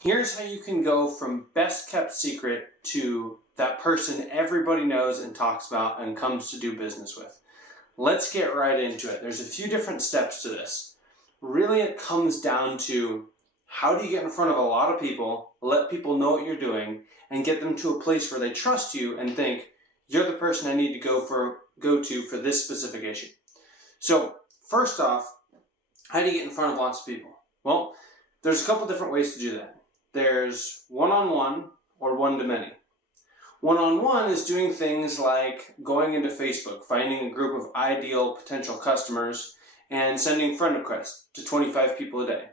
Here's how you can go from best kept secret to that person everybody knows and talks about and comes to do business with. Let's get right into it. There's a few different steps to this. Really, it comes down to how do you get in front of a lot of people, let people know what you're doing, and get them to a place where they trust you and think, you're the person I need to go to for this specific issue. So first off, how do you get in front of lots of people? Well, there's a couple different ways to do that. There's one-on-one or one-to-many. One-on-one is doing things like going into Facebook, finding a group of ideal potential customers, and sending friend requests to 25 people a day.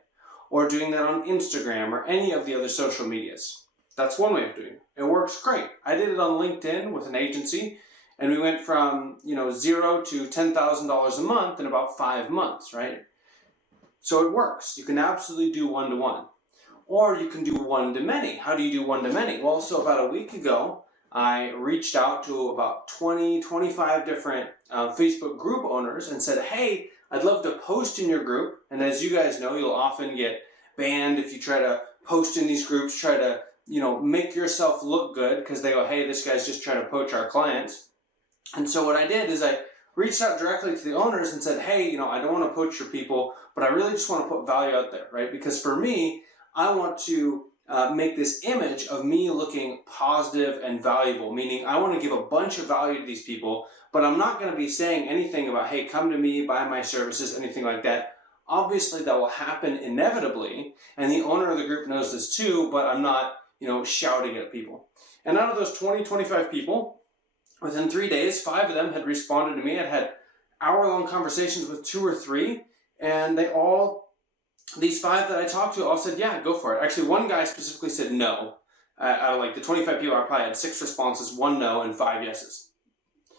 Or doing that on Instagram or any of the other social medias. That's one way of doing it. It works great. I did it on LinkedIn with an agency, and we went from $0 to $10,000 a month in about 5 months, right? So it works. You can absolutely do one-to-one. Or you can do one-to-many. How do you do one-to-many? Well, so about a week ago, I reached out to about 20, 25 different Facebook group owners and said, hey, I'd love to post in your group. And as you guys know, you'll often get banned if you try to post in these groups, try to make yourself look good because they go, hey, this guy's just trying to poach our clients. And so what I did is I reached out directly to the owners and said, hey, I don't want to poach your people, but I really just want to put value out there, right? Because for me, I want to make this image of me looking positive and valuable, meaning I want to give a bunch of value to these people, but I'm not going to be saying anything about, hey, come to me, buy my services, anything like that. Obviously, that will happen inevitably, and the owner of the group knows this too, but I'm not, shouting at people. And out of those 20, 25 people, within 3 days, 5 of them had responded to me. I'd had hour-long conversations with 2 or 3, and these 5 that I talked to all said, yeah, go for it. Actually, one guy specifically said no. Out of the 25 people, I probably had 6 responses, 1 no, and 5 yeses.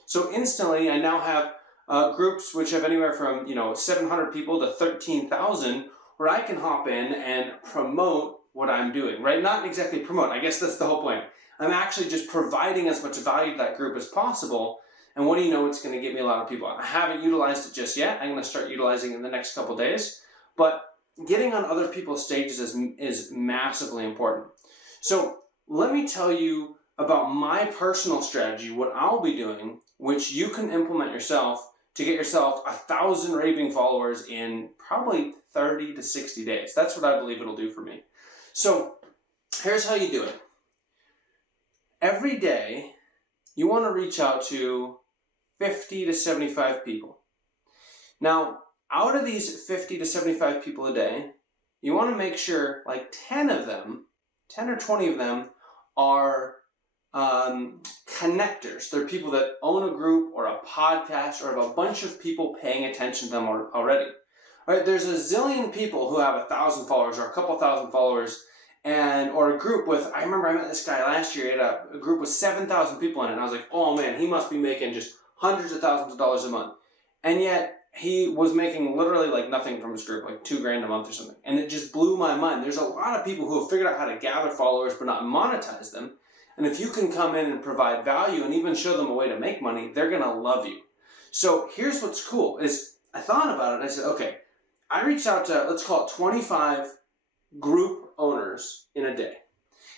So instantly, I now have groups which have anywhere from 700 people to 13,000 where I can hop in and promote what I'm doing, right? Not exactly promote. I guess that's the whole point. I'm actually just providing as much value to that group as possible. And what do you know? It's going to get me a lot of people. I haven't utilized it just yet. I'm going to start utilizing it in the next couple days. But getting on other people's stages is massively important. So let me tell you about my personal strategy, what I'll be doing, which you can implement yourself to get yourself 1,000 raving followers in probably 30 to 60 days. That's what I believe it'll do for me. So here's how you do it. Every day, you want to reach out to 50 to 75 people. Now, out of these 50 to 75 people a day, you want to make sure like 10 of them, 10 or 20 of them are connectors. They're people that own a group or a podcast or have a bunch of people paying attention to them already. All right, there's a zillion people who have 1,000 followers or a couple thousand followers or a group with, I remember I met this guy last year, he had a group with 7,000 people in it, and I was like, oh man, he must be making just hundreds of thousands of dollars a month. And yet, he was making literally like nothing from his group, like $2,000 a month or something. And it just blew my mind. There's a lot of people who have figured out how to gather followers but not monetize them. And if you can come in and provide value and even show them a way to make money, they're going to love you. So here's what's cool is I thought about it and I said, okay, I reached out to, let's call it 25 group owners in a day.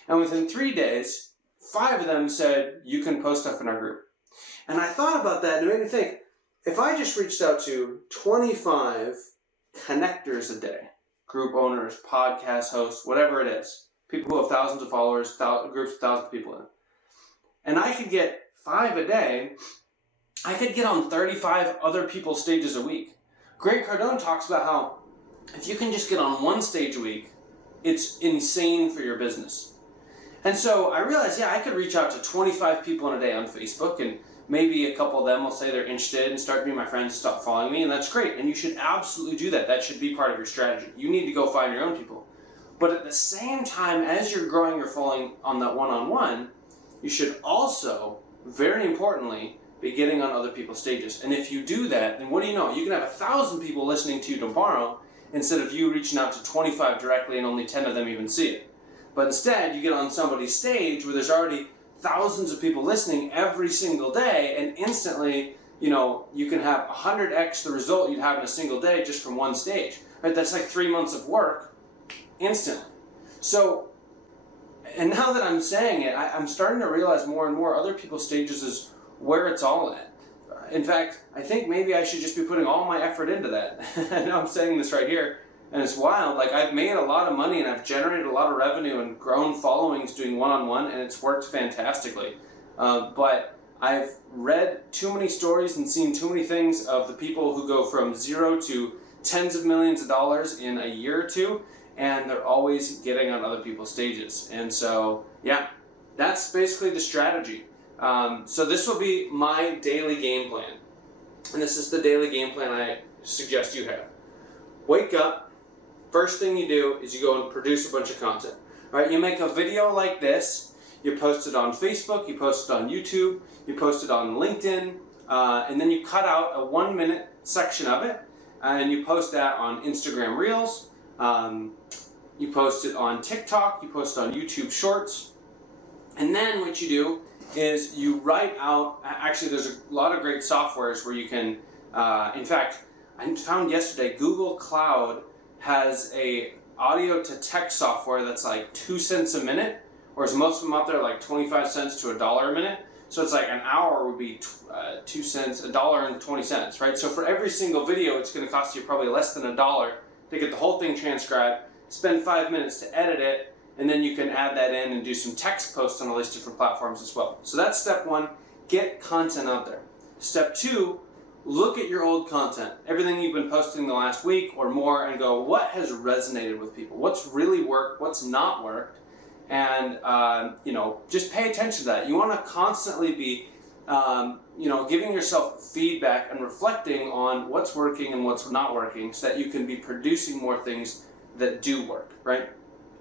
And within 3 days, 5 of them said, you can post stuff in our group. And I thought about that and it made me think, if I just reached out to 25 connectors a day, group owners, podcast hosts, whatever it is, people who have thousands of followers, groups with thousands of people in it, and I could get 5 a day, I could get on 35 other people's stages a week. Grant Cardone talks about how if you can just get on 1 stage a week, it's insane for your business. And so I realized, yeah, I could reach out to 25 people in a day on Facebook, and maybe a couple of them will say they're interested and start being my friends, stop following me, and that's great. And you should absolutely do that. That should be part of your strategy. You need to go find your own people. But at the same time, as you're growing your following on that one-on-one, you should also, very importantly, be getting on other people's stages. And if you do that, then what do you know? You can have 1,000 people listening to you tomorrow instead of you reaching out to 25 directly and only 10 of them even see it. But instead, you get on somebody's stage where there's already thousands of people listening every single day, and instantly, you can have 100x the result you'd have in a single day just from 1 stage. Right? That's like 3 months of work instantly. So And now that I'm saying it, I'm starting to realize more and more other people's stages is where it's all at. In fact, I think maybe I should just be putting all my effort into that. I know I'm saying this right here, and it's wild. Like, I've made a lot of money and I've generated a lot of revenue and grown followings doing one-on-one, and it's worked fantastically. But I've read too many stories and seen too many things of the people who go from zero to tens of millions of dollars in a year or two, and they're always getting on other people's stages. And so, yeah, that's basically the strategy. So this will be my daily game plan. And this is the daily game plan I suggest you have. Wake up. First thing you do is you go and produce a bunch of content. All right, you make a video like this. You post it on Facebook. You post it on YouTube. You post it on LinkedIn. And then you cut out a 1-minute section of it. And you post that on Instagram Reels. You post it on TikTok. You post it on YouTube Shorts. And then what you do is you write out, actually there's a lot of great softwares where you can, in fact, I found yesterday Google Cloud has a audio to text software that's like 2 cents a minute, whereas most of them out there are like 25 cents to $1 a minute. So it's like an hour would be 2 cents, $1.20, right? So for every single video, it's going to cost you probably less than $1 to get the whole thing transcribed, spend 5 minutes to edit it, and then you can add that in and do some text posts on all these different platforms as well. So that's step one, get content out there. Step two, look at your old content, everything you've been posting the last week or more, and go, what has resonated with people? What's really worked? What's not worked? And, just pay attention to that. You want to constantly be, giving yourself feedback and reflecting on what's working and what's not working so that you can be producing more things that do work, right?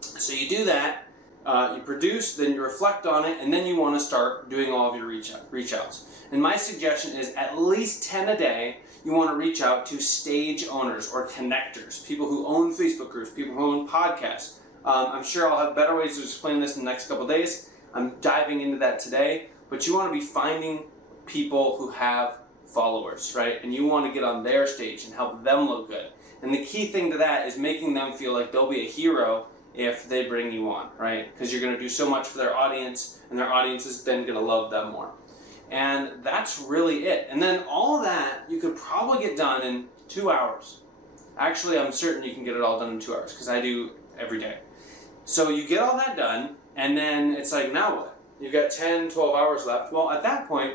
So you do that, you produce, then you reflect on it, and then you want to start doing all of your reach outs. And my suggestion is at least 10 a day. You want to reach out to stage owners or connectors, people who own Facebook groups, people who own podcasts. I'm sure I'll have better ways to explain this in the next couple of days. I'm diving into that today, but you want to be finding people who have followers, right? And you want to get on their stage and help them look good. And the key thing to that is making them feel like they'll be a hero if they bring you on, right? Because you're going to do so much for their audience, and their audience is then going to love them more. And that's really it. And then all that you could probably get done in 2 hours. Actually, I'm certain you can get it all done in 2 hours because I do every day. So you get all that done, and then it's like, now what? You've got 10, 12 hours left. Well, at that point,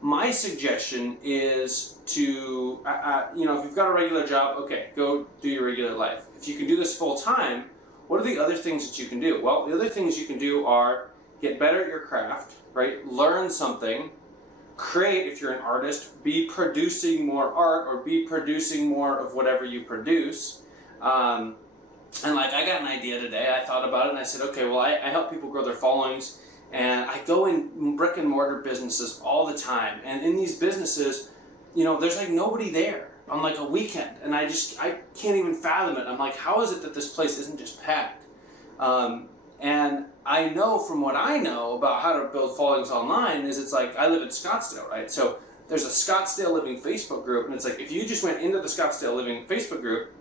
my suggestion is to, if you've got a regular job, okay, go do your regular life. If you can do this full time, what are the other things that you can do? Well, the other things you can do are get better at your craft, right? Learn something, create, if you're an artist, be producing more art or be producing more of whatever you produce. And like, I got an idea today, I thought about it and I said, okay, well, I help people grow their followings, and I go in brick and mortar businesses all the time. And in these businesses, there's like nobody there on like a weekend. And I can't even fathom it. I'm like, how is it that this place isn't just packed? And I know from what I know about how to build followings online is it's like, I live in Scottsdale, right? So there's a Scottsdale Living Facebook group, and it's like, if you just went into the Scottsdale Living Facebook group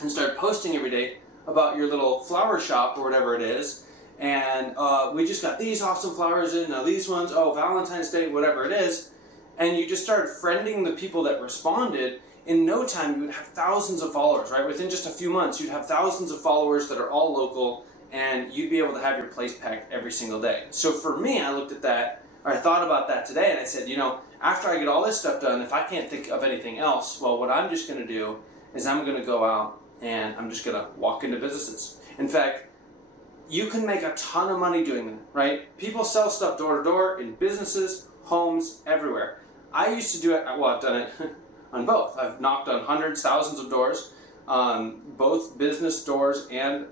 and started posting every day about your little flower shop or whatever it is, and we just got these awesome flowers in, now these ones, oh, Valentine's Day, whatever it is, and you just started friending the people that responded, in no time you would have thousands of followers, right? Within just a few months, you'd have thousands of followers that are all local, and you'd be able to have your place packed every single day. So for me, I looked at that, or I thought about that today, and I said, after I get all this stuff done, if I can't think of anything else, well, what I'm just going to do is I'm going to go out and I'm just going to walk into businesses. In fact, you can make a ton of money doing that, right? People sell stuff door to door in businesses, homes, everywhere. I used to do it, well, I've done it on both. I've knocked on hundreds, thousands of doors, both business doors and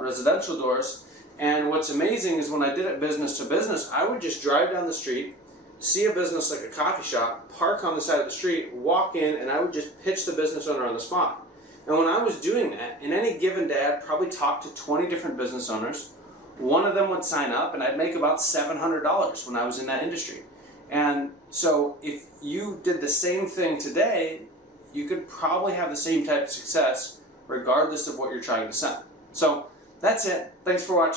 residential doors. And what's amazing is when I did it business to business, I would just drive down the street, see a business like a coffee shop, park on the side of the street, walk in, and I would just pitch the business owner on the spot. And when I was doing that, in any given day, I'd probably talk to 20 different business owners. One of them would sign up, and I'd make about $700 when I was in that industry. And so if you did the same thing today, you could probably have the same type of success regardless of what you're trying to sell. So that's it. Thanks for watching.